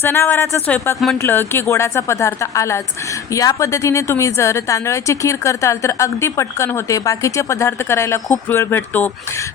सणावाराचा स्वयंपाक म्हटलं की गोडाचा पदार्थ आलाच. या पद्धतीने तुम्ही जर तांदळाची खीर करताल तर अगदी पटकन होते. बाकीचे पदार्थ करायला खूप वेळ भेटतो.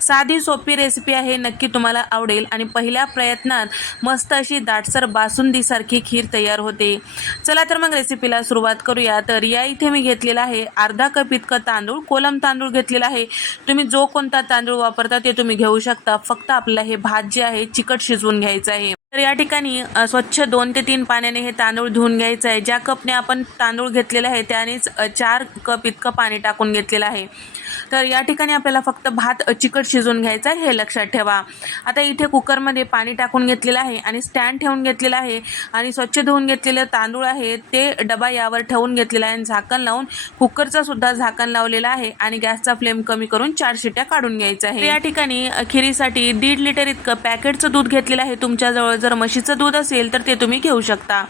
साधी सोपी रेसिपी आहे नक्की तुम्हाला आवडेल. आणि पहिल्या प्रयत्नात मस्त अशी दाटसर बासुंदीसारखी खीर तयार होते. चला तर मग रेसिपीला सुरुवात करूया. तर या इथे मी घेतलेला आहे अर्धा कप इतकं तांदूळ कोलम तांदूळ घेतलेला आहे. तुम्ही जो कोणता तांदूळ वापरता ते तुम्ही घेऊ शकता. फक्त आपल्याला हे भात जे आहे चिकट शिजवून घ्यायचं आहे. तर या ठिकाणी स्वच्छ दोन ते तीन पाण्याने हे तांदूळ धुवून घ्यायचं आहे. ज्या कपने आपण तांदूळ घेतलेला आहे त्यानेच चार कप इतकं पाणी टाकून घेतलेलं आहे. तर या ठिकाणी आपल्याला फक्त भात चिकट शिजवून घ्यायचा आहे हे लक्षात ठेवा. आता इथे कुकरमध्ये पाणी टाकून घेतलेलं आहे आणि स्टँड ठेवून घेतलेला आहे आणि स्वच्छ धुवून घेतलेलं तांदूळ आहे ते डबा यावर ठेवून घेतलेला आहे आणि झाकण लावून कुकरचा सुद्धा झाकण लावलेलं आहे आणि गॅसचा फ्लेम कमी करून चार शिट्या काढून घ्यायचा आहे. या ठिकाणी खिरीसाठी दीड लिटर इतकं पॅकेटचं दूध घेतलेलं आहे. तुमच्याजवळ जर म्हशीचं दूध असेल तर ते तुम्ही घेऊ शकता.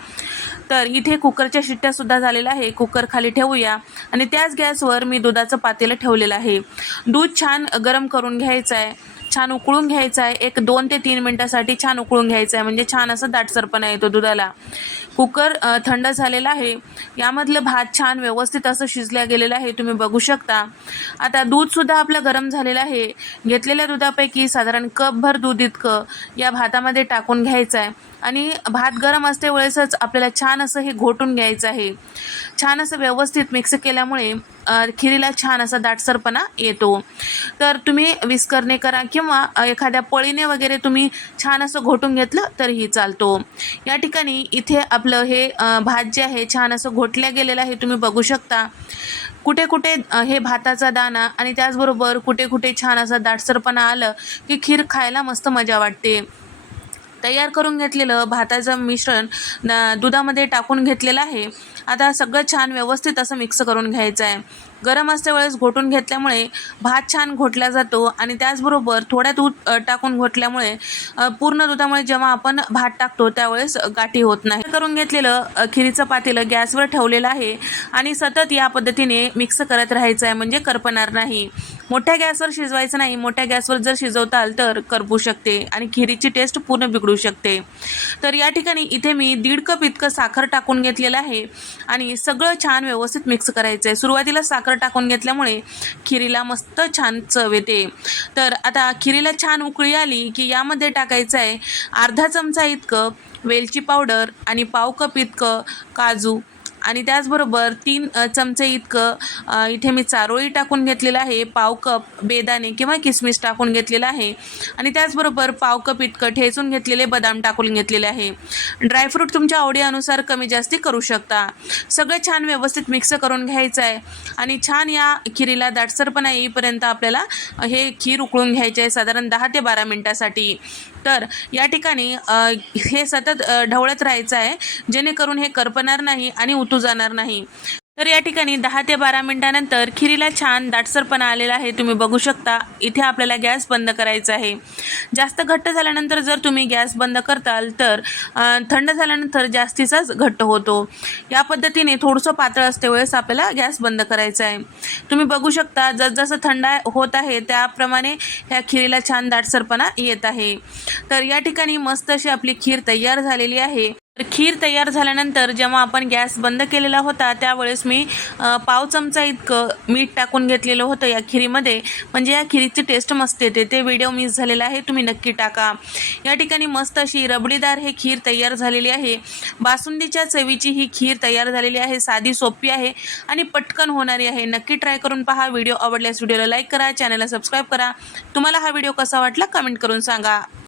तर इथे कुकरच्या शिट्ट्या सुद्धा झालेल्या आहे. कुकर खाली ठेवूया. आणि त्याच गॅसवर मी दुधाचं पातेलं ठेवलेलं आहे. दूध छान गरम करून घ्यायचं आहे छान उकळून घ्यायचं आहे एक दोन ते तीन मिनटासाठी छान उकळून घ्यायचं आहे म्हणजे छान असं दाटसरपणा येतो दुधाला. कुकर थंड झालेला आहे. यामधलं भात छान व्यवस्थित असं शिजल्या गेलेलं आहे. तुम्ही बघू शकता. आता दूधसुद्धा आपलं गरम झालेलं आहे. घेतलेल्या दुधापैकी साधारण कपभर दूध इतकं या भातामध्ये टाकून घ्यायचं आहे आणि भात गरम असते वेळेसच आपल्याला छान असं हे घोटून घ्यायचं आहे. छान असं व्यवस्थित मिक्स केल्यामुळे खिरीला छान असा दाटसरपणा येतो. तर तुम्ही विस्करणे करा किंवा एखाद्या पळीने वगैरे तुम्ही छान असं घोटून घेतलं तरीही चालतो. या ठिकाणी इथे आपलं हे भात जे आहे छान असं घोटल्या गेलेलं आहे तुम्ही बघू शकता. कुठे कुठे हे भाताचा दाणा आणि त्याचबरोबर कुठे कुठे छान असा दाटसरपणा आलं की खीर खायला मस्त मजा वाटते. तयार करून घेतलेलं भाताचं मिश्रण दुधामध्ये टाकून घेतलेलं आहे. आता सगळं छान व्यवस्थित असं मिक्स करून घ्यायचं आहे गरम असल्या वेळेस घोटून घेतल्यामुळे भात छान घोटला जातो आणि त्याचबरोबर थोड्या दूध टाकून घोटल्यामुळे पूर्ण दुधामुळे जेव्हा आपण भात टाकतो त्यावेळेस गाठी होत नाही. करून घेतलेलं खिरीचं पातेलं गॅसवर ठेवलेलं आहे आणि सतत या पद्धतीने मिक्स करत राहायचं आहे म्हणजे करपणार नाही. मोठ्या गॅसवर शिजवायचं नाही. मोठ्या गॅसवर जर शिजवताल तर करपू शकते आणि खिरीची टेस्ट पूर्ण बिघडू शकते. तर या ठिकाणी इथे मी दीड कप इतकं साखर टाकून घेतलेलं आहे आणि सगळं छान व्यवस्थित मिक्स करायचं आहे सुरुवातीला साखर टाकून घेतल्यामुळे खिरीला मस्त छान चव येते. तर आता खिरीला छान उकळी आली की यामध्ये टाकायचं आहे अर्धा चमचा इतकं वेलची पावडर आणि पाव कप इतकं काजू आणि त्याचबरोबर तीन चमचे इतकं इथे मी चारोळी टाकून घेतलेलं आहे पाव कप बेदाणे किंवा किसमिस टाकून घेतलेलं आहे. आणि त्याचबरोबर पाव कप इतकं ठेचून घेतलेले बदाम टाकून घेतलेले आहे. ड्रायफ्रूट तुमच्या आवडीनुसार कमी जास्ती करू शकता. सगळं छान व्यवस्थित मिक्स करून घ्यायचं आहे आणि छान या खिरीला दाटसरपणा येईपर्यंत आपल्याला हे खीर उकळून घ्यायचे आहे साधारण दहा ते बारा मिनटासाठी. तर या ठिकाणी हे सतत ढवळत राहायचं आहे जेणेकरून हे करपणार नाही आणि उतू जाणार नाही. तर या ठिकाणी दहा ते बारा मिनटानंतर खिरीला छान दाटसरपणा आलेला आहे. तुम्ही बघू शकता इथे आपल्याला गॅस बंद करायचा आहे. जास्त घट्ट झाल्यानंतर जर तुम्ही गॅस बंद करताल तर थंड झाल्यानंतर जास्तीचाच घट्ट होतो. या पद्धतीने थोडंसं पातळ असते वेळेस आपल्याला गॅस बंद करायचा आहे. तुम्ही बघू शकता जसजसं थंड होत आहे त्याप्रमाणे ह्या खिरीला छान दाटसरपणा येत आहे. तर या ठिकाणी मस्त अशी आपली खीर तयार झालेली आहे. तर खीर तयार झाल्यानंतर जेव्हा आपण गॅस बंद केलेला होता त्यावेळेस मी पाव चमचा इतकं मीठ टाकून घेतलेलं होतं या खिरीमध्ये. म्हणजे या खिरीची टेस्ट मस्त येते. ते व्हिडिओ मिस झालेला आहे तुम्ही नक्की टाका. या ठिकाणी मस्त अशी रबडीदार हे खीर तयार झालेली आहे. बासुंदीच्या चवीची ही खीर तयार झालेली आहे. साधी सोपी आहे आणि पटकन होणारी आहे. नक्की ट्राय करून पहा. व्हिडिओ आवडल्यास व्हिडिओला लाईक करा. चॅनलला सबस्क्राईब करा. तुम्हाला हा व्हिडिओ कसा वाटला? कमेंट करून सांगा.